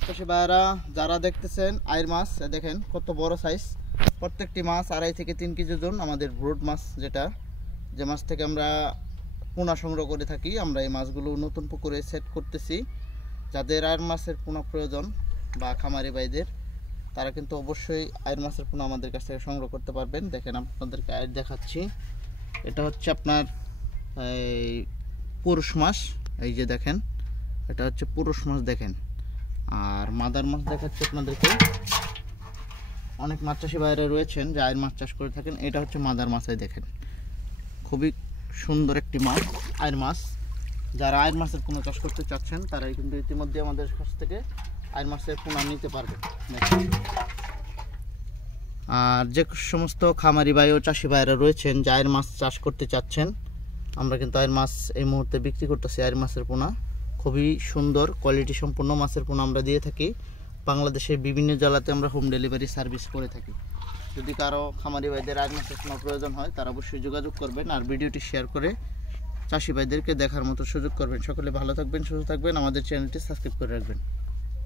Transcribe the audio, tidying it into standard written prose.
আকাশি ভাইরা যারা দেখতেছেন আইর মাছ দেখেন কত বড় সাইজ, প্রত্যেকটি মাছ 2.5 থেকে 3 কেজি ওজন। আমাদের ব্রুড মাছ যে মাছ থেকে আমরা পোনা সংগ্রহ করে থাকি, আমরা এই মাছগুলো নতুন পুকুরে সেট করতেছি। যাদের আইর মাছের পোনা প্রয়োজন বা খামারি ভাইদের, তারা কিন্তু অবশ্যই আইর মাছের পোনা আমাদের কাছ থেকে সংগ্রহ করতে পারবেন। দেখেন আপনাদেরকে আইর দেখাচ্ছি, এটা হচ্ছে আপনার এই পুরুষ মাছ, এই যে দেখেন এটা হচ্ছে পুরুষ মাছ দেখেন। আর মাদার মাছ দেখাচ্ছি আপনাদেরকে। অনেক মাছ চাষি ভাইরা রয়েছেন যে আইর মাছ চাষ করে থাকেন, এটা হচ্ছে মাদার মাছ। দেখেন খুবই সুন্দর একটি মাছ আইর মাছ। যারা আইর মাছের পোনা চাষ করতে চাচ্ছেন তারাই কিন্তু ইতিমধ্যে আমাদের কাছ থেকে আইর মাছের পোনা নিতে পারবেন। আর যে সমস্ত খামারি ভাই ও চাষি ভাইরা রয়েছেন যে আইর মাছ চাষ করতে চাচ্ছেন, আমরা কিন্তু আইর মাছ এই মুহূর্তে বিক্রি করতেছি। আইর মাছের পোনা খুবই সুন্দর কোয়ালিটি সম্পন্ন মাছের পোনা আমরা দিয়ে থাকি। বাংলাদেশের বিভিন্ন জেলাতে আমরা হোম ডেলিভারি সার্ভিস করে থাকি। যদি কারো খামারি ভাইদের আইর মাছের পোনা প্রয়োজন হয় তারা অবশ্যই যোগাযোগ করবেন, আর ভিডিওটি শেয়ার করে চাষি ভাইদেরকে দেখার মতো সুযোগ করবেন। সকলে ভালো থাকবেন, সুস্থ থাকবেন, আমাদের চ্যানেলটি সাবস্ক্রাইব করে রাখবেন।